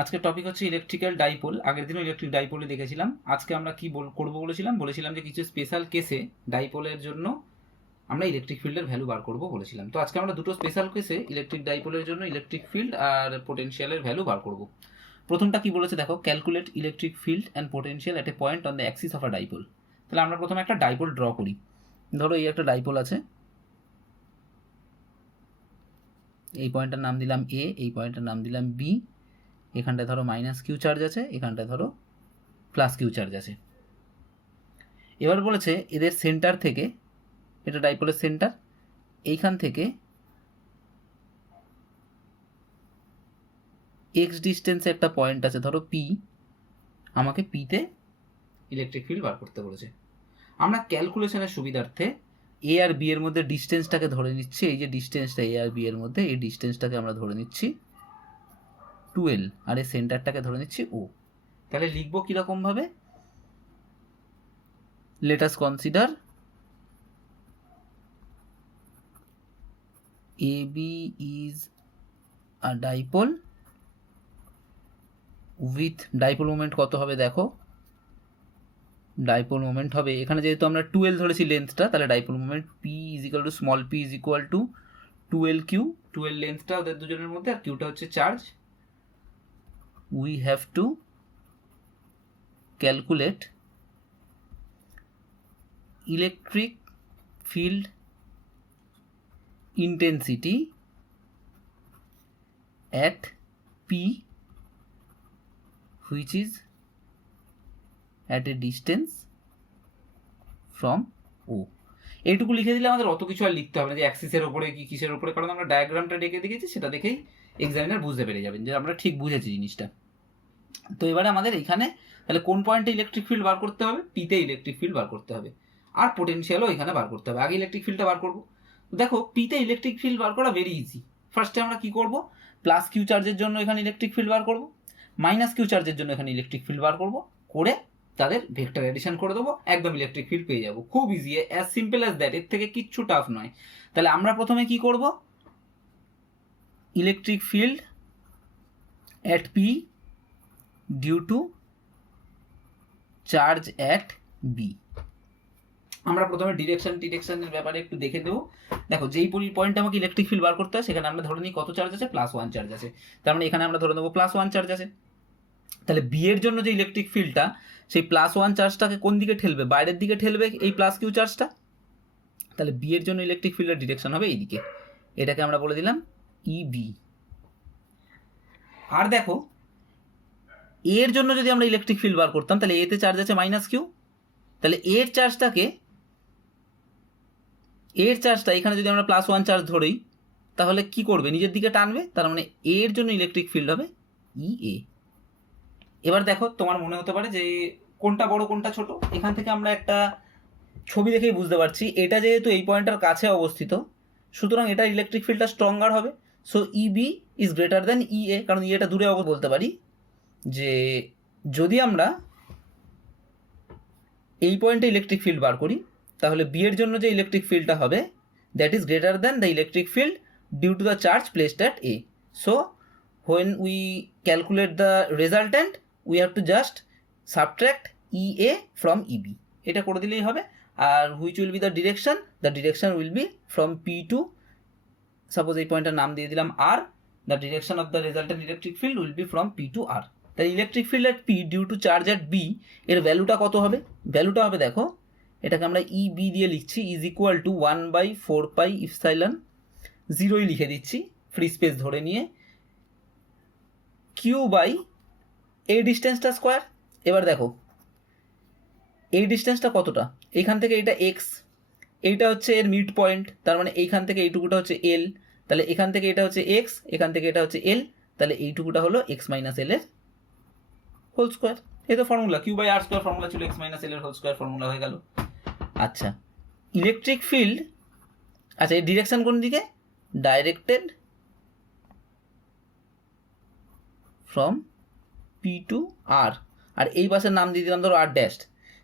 আজকের টপিক হচ্ছে electrical dipole. আগের দিনও ইলেকট্রিক ডাইপোলে দেখেছিলাম। আজকে আমরা কি করবো বলেছিলাম যে কিছু স্পেশাল কেসে ডাইপোলের জন্য আমরা ইলেকট্রিক ফিল্ডের ভ্যালু বার করবো বলেছিলাম। তো আজকে আমরা দুটো স্পেশাল কেসে ইলেকট্রিক ডাইপোলের জন্য ইলেকট্রিক ফিল্ড আর পোটেনশিয়ালের ভ্যালু বার করবো। প্রথমটা কি বলেছে দেখো, calculate electric field and potential at a point on the Axis of a dipole. তাহলে আমরা প্রথমে একটা ডাইপোল ড্র করি। ধরো এই একটা ডাইপোল আছে, এই পয়েন্টটার নাম দিলাম এ, এই পয়েন্টটার নাম দিলাম বি। এখানটায় ধরো মাইনাস কিউ চার্জ আছে, এখানটায় ধরো প্লাস কিউ চার্জ আছে। এবার বলেছে এদের সেন্টার থেকে, এটা ডাইপোলের সেন্টার, এইখান থেকে এক্স ডিস্টেন্সে একটা পয়েন্ট আছে ধরো পি, আমাকে পিতে ইলেকট্রিক ফিল্ড বার করতে বলেছে। আমরা ক্যালকুলেশনের সুবিধার্থে এ আর বি এর মধ্যে ডিস্টেন্সটাকে ধরে নিচ্ছি। এই যে ডিস্টেন্সটা এ আর বি এর মধ্যে, এই ডিস্টেন্সটাকে আমরা ধরে নিচ্ছি 12 আর এই সেন্টারটাকে ধরে নিচ্ছি ও। তাহলে লিখবো কীরকমভাবে, let us consider AB is a dipole with dipole moment কত হবে দেখো, ডাইপোল মোমেন্ট হবে এখানে যেহেতু আমরা 12 ধরেছি লেন্থটা, তাহলে dipole moment P is equal two small p is equal two 12Q। 12 লেন্থটা ওদের দুজনের মধ্যে, আর কিউটা হচ্ছে charge. We have to calculate electric field intensity at P which is at a distance from O। এইটুকু লিখে দিলে আমাদের অত কিছু আর লিখতে হবে না যে অ্যাক্সিসের ওপরে কি কিসের ওপরে, কারণ আমরা ডায়াগ্রামটা ডেকে দেখেছি, সেটা দেখেই এক্সামিনার বুঝতে পেরে যাবেন যে আমরা ঠিক বুঝেছি জিনিসটা। তো এবারে আমাদের এখানে তাহলে কোন পয়েন্টে ইলেকট্রিক ফিল্ড বার করতে হবে, পিতে ইলেকট্রিক ফিল্ড বার করতে হবে, আর পোটেনশিয়ালও এখানে বার করতে হবে। আগে ইলেকট্রিক ফিল্ডটা বার করবো। দেখো পিতে ইলেকট্রিক ফিল্ড বার করা ভেরি ইজি। ফার্স্টে আমরা কি করব, প্লাস কিউ চার্জের জন্য এখানে ইলেকট্রিক ফিল্ড বার করব, মাইনাস কিউ চার্জের জন্য এখানে ইলেকট্রিক ফিল্ড বার করব, করে তাদের ভেক্টর এডিশন করে দেবো, একদম ইলেকট্রিক ফিল্ড পেয়ে যাবো। খুব easy, as simple as that, এর থেকে কিচ্ছু টাফ নয়। তাহলে আমরা প্রথমে কি করব, electric field at P due to charge at B. আমরা প্রথমে ডিরেকশনের ব্যাপারে একটু দেখে দেবো। দেখো যেই পয়েন্টে আমাকে ইলেকট্রিক ফিল্ড বার করতে হয় সেখানে আমরা ধরে নিই কত চার্জ আছে, +1 চার্জ আছে। তার মানে এখানে আমরা ধরে নেবো +1 চার্জ আছে। তাহলে বি এর জন্য যে ইলেকট্রিক ফিল্ডটা, সেই +1 চার্জটাকে কোন দিকে ঠেলবে, বাইরের দিকে ঠেলবে এই প্লাস কিউ চার্জটা। তাহলে বি এর জন্য ইলেকট্রিক ফিল্ডের ডিরেকশন হবে এইদিকে, এটাকে আমরা বলে দিলাম ইবি। আর দেখো এর জন্য যদি আমরা ইলেকট্রিক ফিল্ড বার করতাম, তাহলে এতে চার্জ আছে -কিউ, তাহলে এর চার্জটা এখানে যদি আমরা +1 চার্জ ধরেই, তাহলে কি করবে, নিজের দিকে টানবে। তার মানে এর জন্য ইলেকট্রিক ফিল্ড হবে ইএ। এবার দেখো তোমার মনে হতে পারে যে কোনটা বড় কোনটা ছোট, এখান থেকে আমরা একটা ছবি দেখেই বুঝতে পারছি। এটা যেহেতু এই পয়েন্টটার কাছে অবস্থিত, সুতরাং এটার ইলেকট্রিক ফিল্ডটা স্ট্রঙ্গার হবে। সো ইবি ইজ গ্রেটার দেন ইএ, কারণ ইএটা দূরে বলতে পারি যে যদি আমরা এই পয়েন্টে ইলেকট্রিক ফিল্ড বার করি, তাহলে বি এর জন্য যে ইলেকট্রিক ফিল্ডটা হবে that is greater than the electric field due to the charge placed at A. So when we calculate the resultant we have to just subtract E A from E B, এটা করে দিলেই হবে। আর which will be the direction will be from P to, suppose এই পয়েন্টটার নাম দিয়ে দিলাম R, the direction of the resultant electric field will be from P to R. তাই electric field at P due to charge at B এর ভ্যালুটা কত হবে, ভ্যালুটা হবে দেখো, এটাকে আমরা ইবি দিয়ে লিখছি, ইজ ইকুয়াল টু 1/4πε0 লিখে দিচ্ছি ফ্রি স্পেস ধরে নিয়ে, কিউ বাই এই ডিস্টেন্সটা স্কোয়ার। এবার দেখো এই ডিস্টেন্সটা কতটা, এইখান থেকে এটা এক্স, এইটা হচ্ছে এর মিড পয়েন্ট, তার মানে এইখান থেকে এইটুকুটা হচ্ছে এল, তাহলে এখান থেকে এটা হচ্ছে এক্স, এখান থেকে এটা হচ্ছে এল, তাহলে এইটুকুটা হলো এক্স মাইনাস এল এর হোল স্কোয়ার। এই তো formula, Q by R square formula ছিল, এক্স মাইনাস এল এর হোল স্কোয়ার ফর্মুলা হয়ে গেল। আচ্ছা ইলেকট্রিক ফিল্ড, আচ্ছা এই ডিরেকশন কোন দিকে, directed from P to R, আর এই পাশের নাম দিয়ে দিলাম ধরো আর ড্যাশ,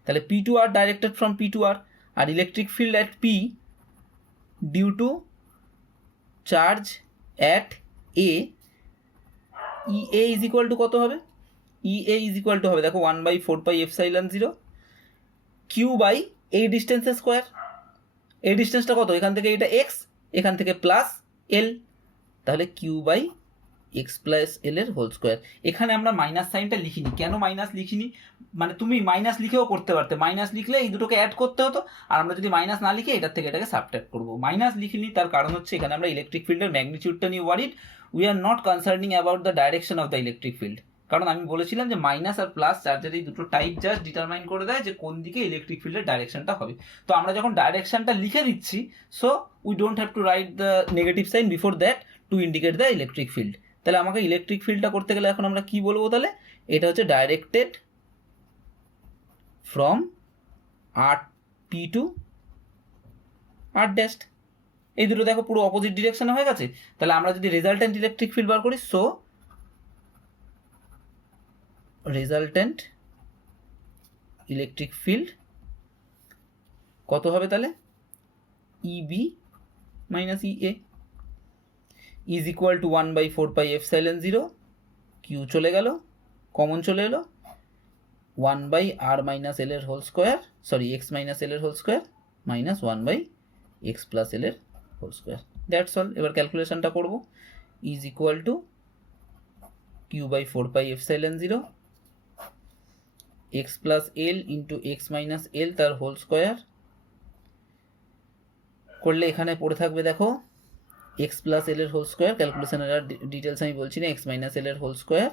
তাহলে P to R directed from P to R. আর electric field at P due to charge at A E A is equal to কত হবে? E A is equal to হবে দেখো 1/4πε0 কিউ বাই এই ডিস্টেন্সের square. এই ডিস্টেন্সটা কত? এখান থেকে এটা এক্স, এখান থেকে প্লাস এল, তাহলে q by x plus L এর হোল স্কোয়ার। এখানে আমরা মাইনাস সাইনটা লিখিনি। কেন মাইনাস লিখিনি? মানে তুমি মাইনাস লিখেও করতে পারতে, মাইনাস লিখলে এই দুটোকে অ্যাড করতে হতো, আর আমরা যদি মাইনাস না লিখে এটার থেকে এটাকে সাবট্রাক্ট করবো। মাইনাস লিখিনি, তার কারণ হচ্ছে এখানে আমরা ইলেকট্রিক ফিল্ডের ম্যাগনিটিউডটা নিয়ে worried, we are not concerning about the direction of the electric field. কারণ আমি বলেছিলাম যে মাইনাস আর প্লাস চার্জের এই দুটো টাইপ জাস্ট ডিটারমাইন করে দেয় যে কোন দিকে ইলেকট্রিক ফিল্ডের ডাইরেকশনটা হবে। তো আমরা যখন ডাইরেকশনটা লিখে দিচ্ছি, so we don't have to write the negative sign before that to indicate the electric field. তাহলে আমাকে ইলেকট্রিক ফিল্ডটা করতে গেলে এখন আমরা কি বলবো? তাহলে এটা হচ্ছে directed from R P to R dashed. এই দুটো দেখো পুরো অপোজিট ডিরেকশনে হয়ে গেছে। তাহলে আমরা যদি রেজাল্টেন্ট ইলেকট্রিক ফিল্ড বার করি, সো রেজাল্টেন্ট ইলেকট্রিক ফিল্ড কত হবে? তাহলে E B minus E A is equal to 1/4πε0, Q চলে গেল, কমন চলে এলো, 1/r মাইনাস এল এর whole square, sorry x minus L এর whole square minus 1/x plus L এর হোল স্কোয়ার। That's all. এবার ক্যালকুলেশনটা করবো। Is equal to Q by 4πε0 x plus L into x minus L তার whole square করলে এখানে পড়ে থাকবে দেখো এক্স প্লাস এল এর হোল স্কোয়ার, ক্যালকুলেশনের আর ডিটেলস আমি বলছি না, এক্স মাইনাস এল এর হোল স্কোয়ার,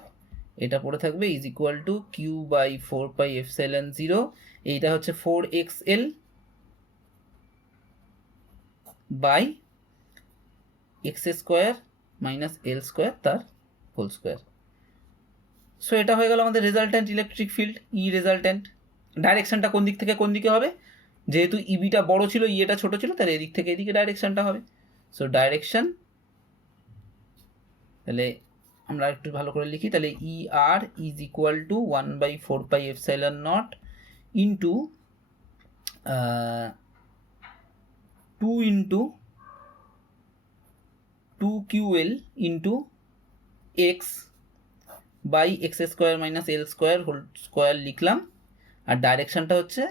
এটা পড়ে থাকবে is equal to Q by 4πε0, এইটা হচ্ছে 4xl by x square minus L square তার হোল স্কোয়ার। সো এটা হয়ে গেল আমাদের resultant electric field, E resultant. ডাইরেকশনটা কোন দিক থেকে কোন দিকে হবে? যেহেতু ইবিটা বড় ছিল, ইএটা ছোট ছিল, তাহলে এদিক থেকে এদিকে ডাইরেকশনটা হবে। সো ডাইরেকশন, তাহলে আমরা একটু ভালো করে লিখি, তাহলে E R is equal to 1/4πε0 into 2 into 2ql into x by x square minus L square whole square লিখলাম। আর ডাইরেকশনটা হচ্ছে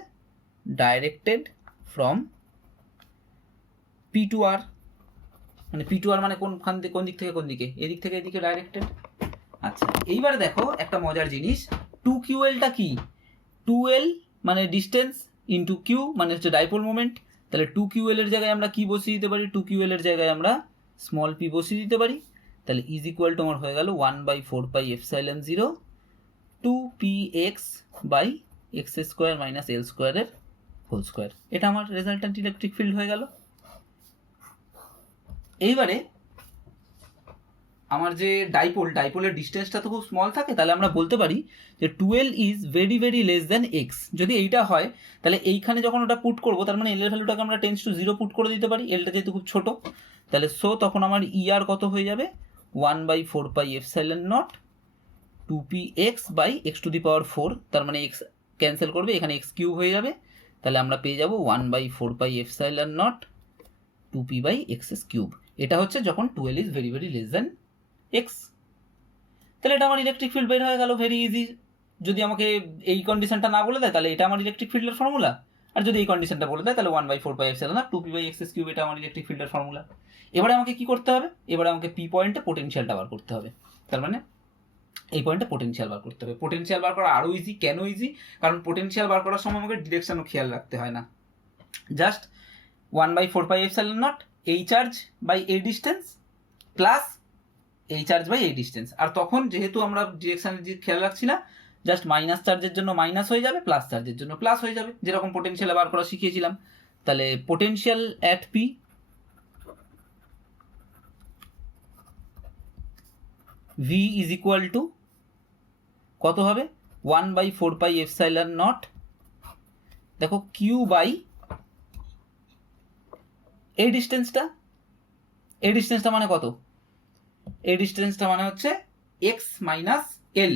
directed from P to R, মানে পি টু আর মানে কোনখান থেকে কোন দিক থেকে কোন দিকে? এদিক থেকে এদিকে ডাইরেক্টেড। আচ্ছা, এইবারে দেখো একটা মজার জিনিস, 2qlটা কি? 2l মানে ডিস্টেন্স ইন্টু কিউ মানে হচ্ছে ডাইপোল মোমেন্ট। তাহলে 2ql এর জায়গায় আমরা কি বসিয়ে দিতে পারি? 2ql এর জায়গায় আমরা স্মল পি বসিয়ে দিতে পারি। তাহলে ইজ ইকুয়াল টু আমার হয়ে গেল 1/4πε0 2px by x square minus L স্কোয়ারের হোল স্কোয়ার। এটা আমার রেজাল্ট্যান্ট ইলেকট্রিক ফিল্ড হয়ে গেল। এইবারে আমার যে ডাইপোলের ডিস্টেন্সটা তো খুব স্মল থাকে, তাহলে আমরা বলতে পারি যে 2l is very very less than x. যদি এইটা হয় তাহলে এইখানে যখন ওটা পুট করবো, তার মানে এল এর ভ্যালুটাকে আমরা 10⁻0 পুট করে দিতে পারি, এলটা যেহেতু খুব ছোট। তাহলে সো তখন আমার ই আর কত হয়ে যাবে? 1/4πε0 2px by x to the power 4, তার মানে এক্স ক্যান্সেল করবে, এখানে এক্স কিউব হয়ে যাবে। তাহলে আমরা পেয়ে যাবো 1/4πε0 2p বাই এক্স কিউব। এটা হচ্ছে যখন 2l is very very less than x. তাহলে এটা আমার ইলেকট্রিক ফিল্ড বের হয়ে গেল, ভেরি ইজি। যদি আমাকে এই কন্ডিশনটা না বলে দেয় তাহলে এটা আমার ইলেকট্রিক ফিল্ডের ফর্মুলা, আর যদি এই কন্ডিশনটা বলে দেয় তাহলে 1/4πε0 2p বাই এক্স কিউব এটা আমার ইলেকট্রিক ফিল্ডের ফর্মুলা। এবারে আমাকে কি করতে হবে? এবারে আমাকে পি পয়েন্টে পোটেনশিয়ালটা বার করতে হবে। তার মানে এই পয়েন্টে পোটেনশিয়াল বার করতে হবে। পোটেনশিয়াল বার করা আরও ইজি। কেন ইজি? কারণ পোটেনশিয়াল বার করার সময় আমাকে ডিরেকশনও খেয়াল রাখতে হয় না, জাস্ট 1/4πε0 এই চার্জ বাই এই ডিস্টেন্স প্লাস এই চার্জ বাই এই ডিস্টেন্স। আর তখন যেহেতু আমরা ডিরেকশনের যে খেয়াল রাখছি না, জাস্ট মাইনাস চার্জের জন্য মাইনাস হয়ে যাবে, প্লাস চার্জের জন্য প্লাস হয়ে যাবে, যেরকম পোটেনশিয়াল বার করা শিখিয়েছিলাম। তাহলে potential at P V is equal to কত হবে? 1/4πε0 দেখো কিউ বাই এই ডিস্টেন্সটা মানে কত? এই ডিস্টেন্সটা মানে হচ্ছে এক্স মাইনাস এল,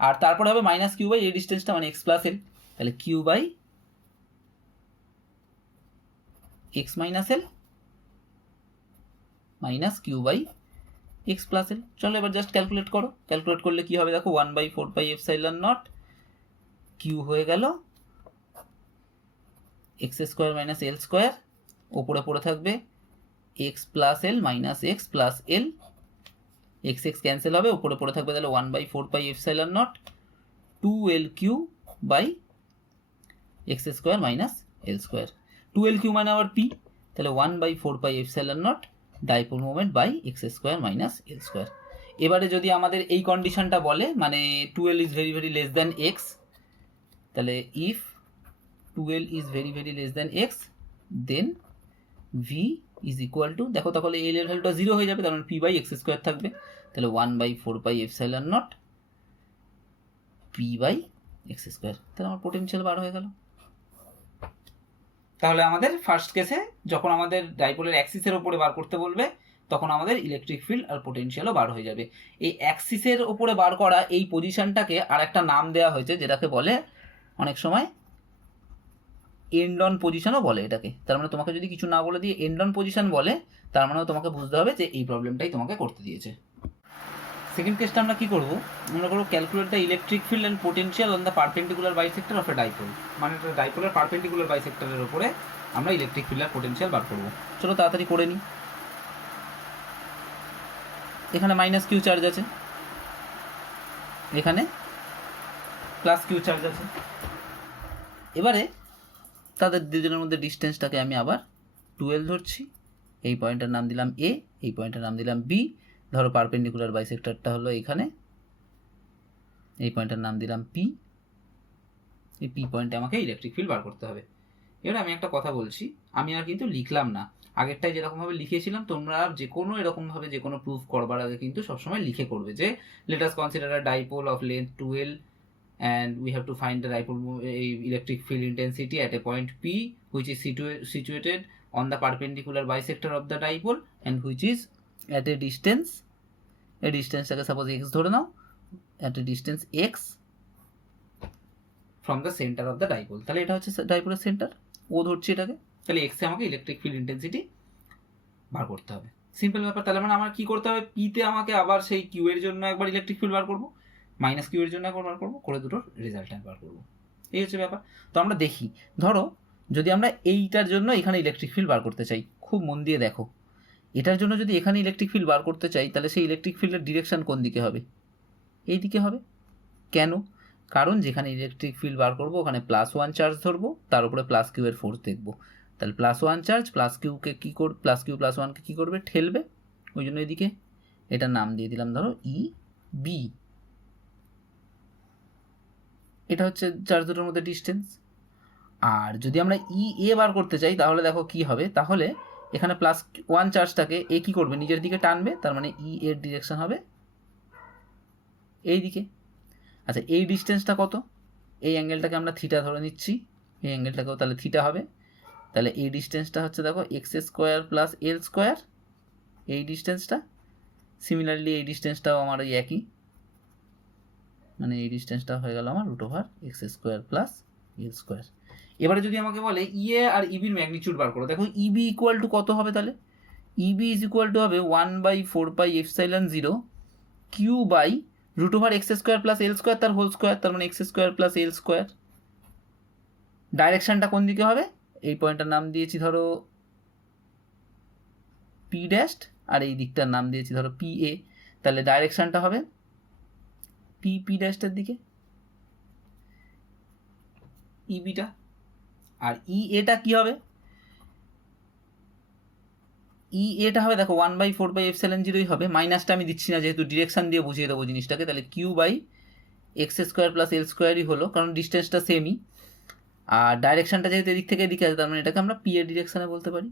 আর তারপরে হবে মাইনাস কিউ বাই এই ডিস্টেন্সটা মানে এক্স প্লাস এল। তাহলে q by x minus l minus q by x plus l. চলো এবার জাস্ট ক্যালকুলেট করো, ক্যালকুলেট করলে কি হবে দেখো 1/4πε0 কিউ হয়ে গেল এক্স স্কোয়ার মাইনাস এল স্কোয়ার, ওপরে পড়ে থাকবে x plus l minus x plus l, x x cancel হবে, ওপরে পড়ে থাকবে তাহলে 1/4πε0 2l3 by x square minus L square. 2l3 মানে আবার পি, তাহলে 1/4πε0 dipole moment by x square minus L square. এবারে যদি আমাদের এই কন্ডিশনটা বলে মানে 2l is very very less than x, তাহলে if 2l is very very less than x then V is equal to, দেখো তাহলে এল এর ভ্যালুটা 0 হয়ে যাবে, তার মানে পি বাই এক্স স্কোয়ার থাকবে, তাহলে 1/4πε0 পি বাই এক্স স্কোয়ার। তাহলে আমার পোটেনশিয়াল বার হয়ে গেল। তাহলে আমাদের ফার্স্ট কেসে যখন আমাদের ডাইপোলের অ্যাক্সিসের ওপরে বার করতে বলবে তখন আমাদের ইলেকট্রিক ফিল্ড আর পোটেনশিয়ালও বার হয়ে যাবে। এই অ্যাক্সিসের ওপরে বার করা এই পজিশনটাকে আর একটা নাম দেওয়া হয়েছে যেটাকে বলে অনেক সময় এন্ড অন পজিশনও বলে এটাকে। তার মানে তোমাকে যদি কিছু না বলে দিয়ে এন্ড অন পজিশন বলে তার মানে তোমাকে বুঝতে হবে যে এই প্রবলেমটাই তোমাকে করতে দিয়েছে। সেকেন্ড কেসটা আমরা কি করবো, আমরা করবো calculate the electric field and potential on the perpendicular bisector of A dipole. মানে একটা ডাইপোলের পারপেন্ডিকুলার বাইসেক্টরের উপরে আমরা ইলেকট্রিক ফিল্ড আর পোটেনশিয়াল বার করবো। চলো তাড়াতাড়ি করে নিই। এখানে মাইনাস কিউ চার্জ আছে, এখানে প্লাস কিউ চার্জ আছে। এবারে তাদের দুজনের মধ্যে ডিস্টেন্সটাকে আমি আবার 12 ধরছি, এই পয়েন্টের নাম দিলাম এ, এই পয়েন্টের নাম দিলাম বি। ধরো পারপেন্ডিকুলার বাইসেক্টরটা হলো এখানে, এই পয়েন্টের নাম দিলাম পি, এই পি পয়েন্টে আমাকে ইলেকট্রিক ফিল্ড বার করতে হবে। এবার আমি একটা কথা বলছি, আমি আর কিন্তু লিখলাম না, আগেরটাই যেরকমভাবে লিখেছিলাম তোমরা যে কোনো এরকমভাবে যে কোনো প্রুফ করবার আগে কিন্তু সবসময় লিখে করবে যে let us consider a dipole of length 2l and we have to find the dipole electric field intensity at a point P which is situated on the perpendicular bisector of the dipole and which is at a distance, a distance টাকে suppose x ধরে নাও, at a distance x from the center of the dipole। তাহলে এটা হচ্ছে ডাইপোলের centre, ও ধরছি এটাকে, তাহলে x এ আমাকে electric field intensity বার করতে হবে। সিম্পল ব্যাপার। তাহলে মানে আমার কি করতে হবে, p তে আমাকে আবার সেই q এর জন্য একবার ইলেকট্রিক ফিল্ড বার করবো, মাইনাস কিউ এর জন্য একবার বার করবো, করে দুটোর রেজাল্ট্যান্ট বার করবো, এই হচ্ছে ব্যাপার। তো আমরা দেখি, ধরো যদি আমরা এইটার জন্য এখানে ইলেকট্রিক ফিল্ড বার করতে চাই, খুব মন দিয়ে দেখো, এটার জন্য যদি এখানে ইলেকট্রিক ফিল্ড বার করতে চাই তাহলে সেই ইলেকট্রিক ফিল্ডের ডিরেকশন কোন দিকে হবে, এই দিকে হবে। কেন, কারণ যেখানে ইলেকট্রিক ফিল্ড বার করবো ওখানে +1 চার্জ ধরবো, তার উপরে প্লাস কিউ এর ফোর্স দেখবো, তাহলে +1 চার্জ প্লাস কিউকে কী করবে, প্লাস কিউ +1কে কী করবে, ঠেলবে, ওই জন্য এদিকে এটার নাম দিয়ে দিলাম ধরো ই বি। এটা হচ্ছে চার্জ দুটোর মধ্যে ডিস্টেন্স। আর যদি আমরা ই এ বার করতে চাই তাহলে দেখো কি হবে, তাহলে এখানে +1 চার্জটাকে এ কী করবে, নিজের দিকে টানবে, তার মানে ই এর ডিরেকশন হবে এই দিকে। আচ্ছা এই ডিস্টেন্সটা কত, এই অ্যাঙ্গেলটাকে আমরা থিটা ধরে নিচ্ছি, এই অ্যাঙ্গেলটাকেও তাহলে থিটা হবে, তাহলে এই ডিস্টেন্সটা হচ্ছে দেখো x square plus L square, এই ডিস্টেন্সটা। সিমিলারলি এই ডিস্টেন্সটাও আমার ওই একই, মানে এই ডিস্টেন্সটা হয়ে গেল আমার √x² প্লাস এল স্কোয়ার। এবারে যদি আমাকে বলে ইএ আর ইবির ম্যাগনিটিউড বার করো, দেখো ইবি ইকুয়াল টু কত হবে, তাহলে ইবি ইজ ইকুয়াল টু হবে 1/4πε0 q by √x² plus L square তার হোল স্কোয়ার, তার মানে x² প্লাস এল স্কোয়ার। ডাইরেকশনটা কোন দিকে হবে, এই পয়েন্টটার নাম দিয়েছি ধরো পি ড্যাস্ট, আর এই দিকটার নাম দিয়েছি ধরো পি এ, তাহলে ডাইরেকশনটা হবে পি ড্যাশটার দিকে ইবিটা। আর ই এটা কি হবে, ই এটা হবে দেখো 1/4πε0 হবে, মাইনাসটা আমি দিচ্ছি না যেহেতু ডিরেকশন দিয়ে বুঝিয়ে দেবো জিনিসটাকে, তাহলে কিউ বাই x² প্লাস এল স্কোয়ারই হলো, কারণ ডিস্টেন্সটা সেমই, আর ডাইরেকশনটা যেহেতু এদিক থেকে এদিকে আছে তার মানে এটাকে আমরা পি এর ডিরেকশনে বলতে পারি।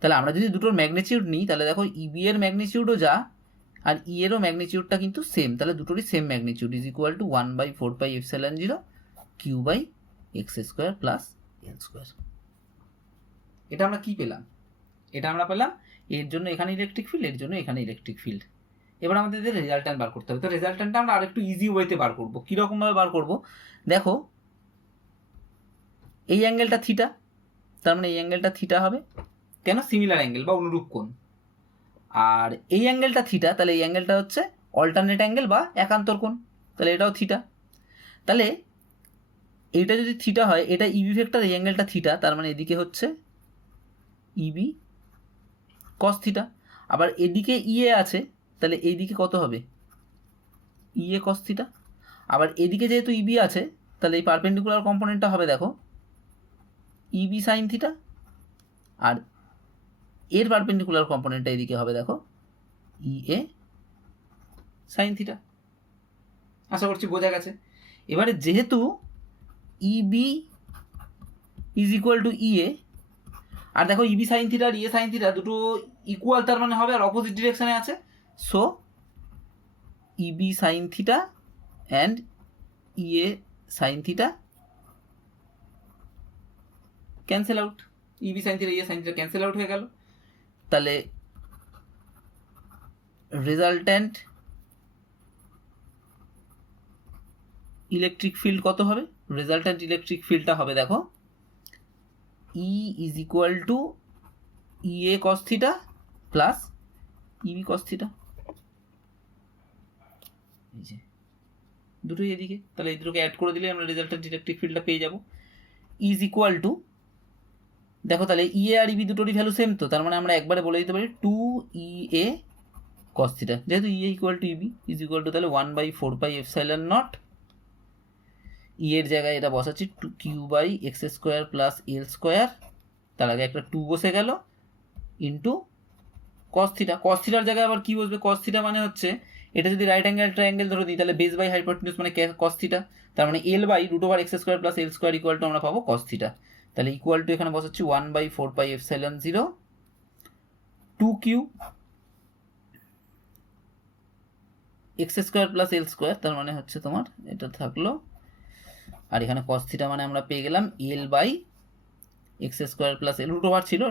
তাহলে আমরা যদি দুটোর ম্যাগনিটিউড নিই তাহলে দেখো ইবি এর ম্যাগনিটিউডও যা আর ই এরও ম্যাগনিটিউডটা কিন্তু সেম, তাহলে দুটোরই same magnitude is equal to 1/4πε0 q by x² plus L square. এটা আমরা কি পেলাম, এটা আমরা পেলাম এর জন্য এখানে ইলেকট্রিক ফিল্ড, এর জন্য এখানে ইলেকট্রিক ফিল্ড। এবার আমাদের রেজাল্ট্যান্ট বার করতে হবে। তো রেজাল্ট্যান্টটা আমরা আরেকটু ইজি ওয়েতে বার করবো। কীরকমভাবে বার করবো, দেখো এই অ্যাঙ্গেলটা থিটা, তার মানে এই অ্যাঙ্গেলটা থিটা হবে, কেন, সিমিলার অ্যাঙ্গেল বা অনুরূপ কোণ। আর এই অ্যাঙ্গেলটা থিটা, তাহলে এই অ্যাঙ্গেলটা হচ্ছে অল্টারনেট অ্যাঙ্গেল বা একান্তর কোণ, তাহলে এটাও থিটা। তাহলে এইটা যদি থিটা হয়, এটা ইবি ভেক্টর, এই অ্যাঙ্গেলটা থিটা, তার মানে এদিকে হচ্ছে ইবি কস থিটা। আবার এদিকে ইএ আছে, তাহলে এইদিকে কত হবে ইএ কস থিটা। আবার এদিকে যেহেতু ইবি আছে, তাহলে এই পারপেন্ডিকুলার কম্পোনেন্টটা হবে দেখো ইবি সাইন থিটা, আর এর পারপেন্ডিকুলার কম্পোনেন্টটা এদিকে হবে দেখো ইএ সাইন থিটা। আশা করছি বোঝা গেছে। এবারে যেহেতু EB is equal to EA, আর দেখো ইবি সাইন থিটা আর ইএ সাইন থিটা দুটো ইকুয়াল, তার মানে হবে আর অপোজিট ডিরেকশনে আছে, so EB sine theta and EA sine theta cancel out, EB sine theta EA sine theta cancel out হয়ে গেল। তাহলে রেজাল্ট্যান্ট ইলেকট্রিক ফিল্ড কত হবে? রেজাল্ট্যান্ট ইলেকট্রিক ফিল্ডটা হবে দেখো E is equal to EA cos theta plus EB cos theta, এই যে দুটোই এদিকে, তাহলে এই দুটোকে অ্যাড করে দিলে আমরা রেজাল্ট্যান্ট ইলেকট্রিক ফিল্ডটা পেয়ে যাব। ইজ ইকুয়াল টু, দেখো তাহলে ইএ আর ইবি দুটোরই ভ্যালু সেম, তো তার মানে আমরা একবারে বলে দিতে পারি 2EA cos থিটা, যেহেতু EA equal to EB is equal to তাহলে 1/4πε0 ই এর জায়গায় এটা বসাচ্ছি 2q/x² প্লাস এল স্কোয়ার, তার আগে একটা 2 বসে গেল ইন্টু কস থিটা। কস থিটার জায়গায় আবার কি বসবে? কস থিটা মানে হচ্ছে এটা যদি রাইট অ্যাঙ্গেল ট্রায়াঙ্গেল ধরে দিই, তাহলে বেস বাই হাইপোটেনিউজ মানে কস থিটা, তার মানে L/√x² plus L square equal to আমরা পাবো কস থিটা। তাহলে ইকুয়াল টু এখানে বসাচ্ছি 1/4πε0 2q x² প্লাস এল স্কোয়ার, তার মানে হচ্ছে তোমার এটা থাকলো, আর এখানে cos থিটা মানে আমরা পেয়ে গেলাম L/x² plus L, root over ছিল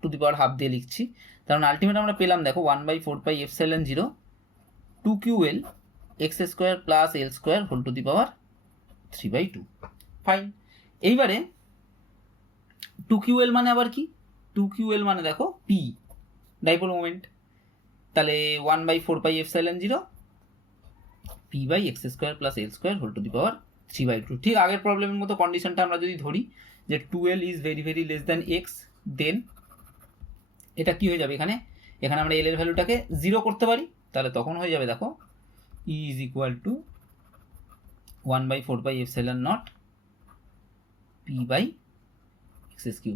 টু দি পাওয়ার হাফ দিয়ে লিখছি, তার মানে আলটিমেট আমরা পেলাম দেখো 1/4πε0 2qL x² plus L square whole to the power 3/2। Fine. এইবারে 2qL মানে আবার কি? 2qL মানে দেখো P ডাইপোল মোমেন্ট, তাহলে 1/4πε0 p/x² plus L square whole to the power 3/2। ঠিক আগের প্রবলেমের মতো কন্ডিশনটা আমরা যদি ধরি যে 2L is very very less than x, then এটা কি হয়ে যাবে, এখানে আমরা এল এর ভ্যালুটাকে 0 করতে পারি, তাহলে তখন হয়ে যাবে দেখো E is equal to 1/4πε0 p/x³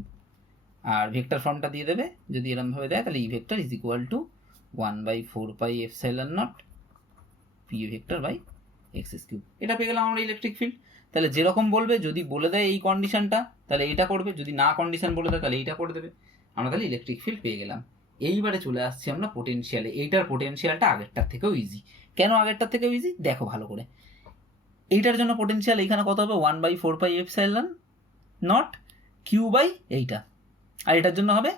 আর ভেক্টর ফর্মটা দিয়ে দেবে, যদি এরমভাবে দেয় তাহলে E vector is equal to 1/4πε0 p vector by x³। এটা পেয়ে গেলাম আমরা ইলেকট্রিক ফিল্ড। তাহলে যেরকম বলবে, যদি বলে দেয় এই কন্ডিশনটা তাহলে এইটা করবে, যদি না কন্ডিশন বলে দেয় তাহলে এইটা করে দেবে, আমরা তাহলে ইলেকট্রিক ফিল্ড পেয়ে গেলাম। এইবারে চলে আসছি আমরা পোটেনশিয়ালে। এইটার পোটেনশিয়ালটা আগেরটার থেকেও ইজি। কেন আগেরটার থেকেও ইজি দেখো ভালো করে। এইটার জন্য পোটেনশিয়াল এইখানে কত হবে 1/4πε0 q/ এইটা, আর এটার জন্য হবে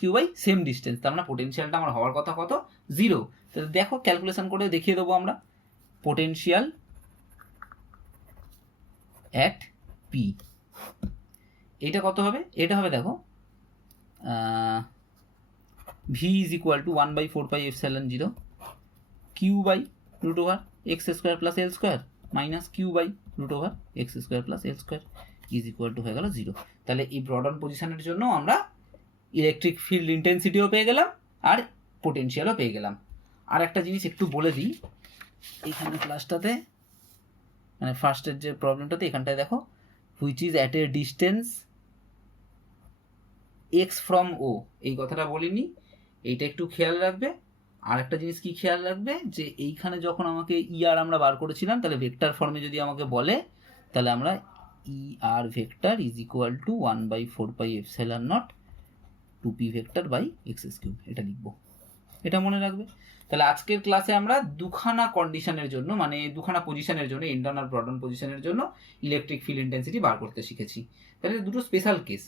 -q/ সেম ডিস্টেন্স, তার মানে পোটেনশিয়ালটা আমার হওয়ার কথা কত 0। তাহলে দেখো ক্যালকুলেশন করে দেখিয়ে দেবো আমরা পোটেনশিয়াল অ্যাট P। এটা কত হবে? এটা হবে দেখো V is equal to 1/4πε0 q/√x² plus L square minus q/√x² plus L square is equal to হয়ে গেল 0। তাহলে এই ব্রড অন পজিশনের জন্য আমরা ইলেকট্রিক ফিল্ড ইন্টেন্সিটিও পেয়ে গেলাম আর পোটেনশিয়ালও পেয়ে গেলাম। আর একটা জিনিস একটু বলে দিই, এইখানে ক্লাসটাতে মানে ফার্স্টের যে প্রবলেমটাতে এখানটায় দেখো which is at a distance x from O, এই কথাটা বলিনি, এইটা একটু খেয়াল রাখবে। আর একটা জিনিস কি খেয়াল রাখবে, যে এইখানে যখন আমাকে ER আমরা বার করেছিলাম, তাহলে ভেক্টর ফর্মে যদি আমাকে বলে তাহলে আমরা ER vector is equal to 1/4πε0 2p vector by x³ এটা লিখবো, এটা মনে রাখবে। তাহলে আজকের ক্লাসে আমরা দুখানা কন্ডিশনের জন্য মানে দুখানা পজিশনের জন্য এন্ড অন আর ব্রড অন পজিশনের জন্য ইলেকট্রিক ফিল্ড ইন্টেন্সিটি বার করতে শিখেছি। তাহলে দুটো স্পেশাল কেস।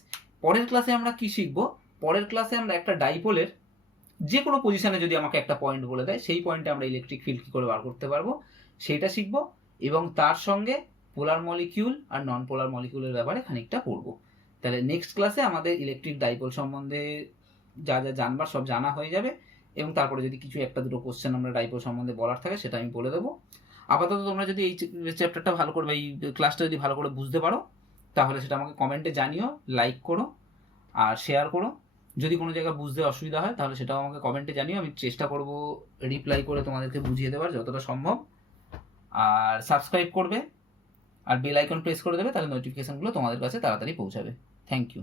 পরের ক্লাসে আমরা কি শিখবো? পরের ক্লাসে আমরা একটা ডাইপোলের যে কোনো পজিশনে যদি আমাকে একটা পয়েন্ট বলে দেয়, সেই পয়েন্টে আমরা ইলেকট্রিক ফিল্ড কী করে বার করতে পারবো সেইটা শিখবো, এবং তার সঙ্গে পোলার মলিকিউল আর নন পোলার মলিকিউলের ব্যাপারে খানিকটা পড়বো। তাহলে নেক্সট ক্লাসে আমাদের ইলেকট্রিক ডাইপোল সম্বন্ধে যা যা জানবার সব জানা হয়ে যাবে, এবং তারপরে যদি কিছু একটা দুটো কোশ্চেন আমরা ডাইপো সম্বন্ধে বলার থাকে সেটা আমি বলে দেবো। আপাতত তোমরা যদি এই চ্যাপ্টারটা ভালো করে বা এই ক্লাসটা যদি ভালো করে বুঝতে পারো তাহলে সেটা আমাকে কমেন্টে জানিও, লাইক করো আর শেয়ার করো। যদি কোনো জায়গায় বুঝতে অসুবিধা হয় তাহলে সেটাও আমাকে কমেন্টে জানিও, আমি চেষ্টা করব রিপ্লাই করে তোমাদেরকে বুঝিয়ে দেওয়ার যতটা সম্ভব। আর সাবস্ক্রাইব করবে আর বেল আইকন প্রেস করে দেবে, তাহলে নোটিফিকেশনগুলো তোমাদের কাছে তাড়াতাড়ি পৌঁছাবে। Thank you.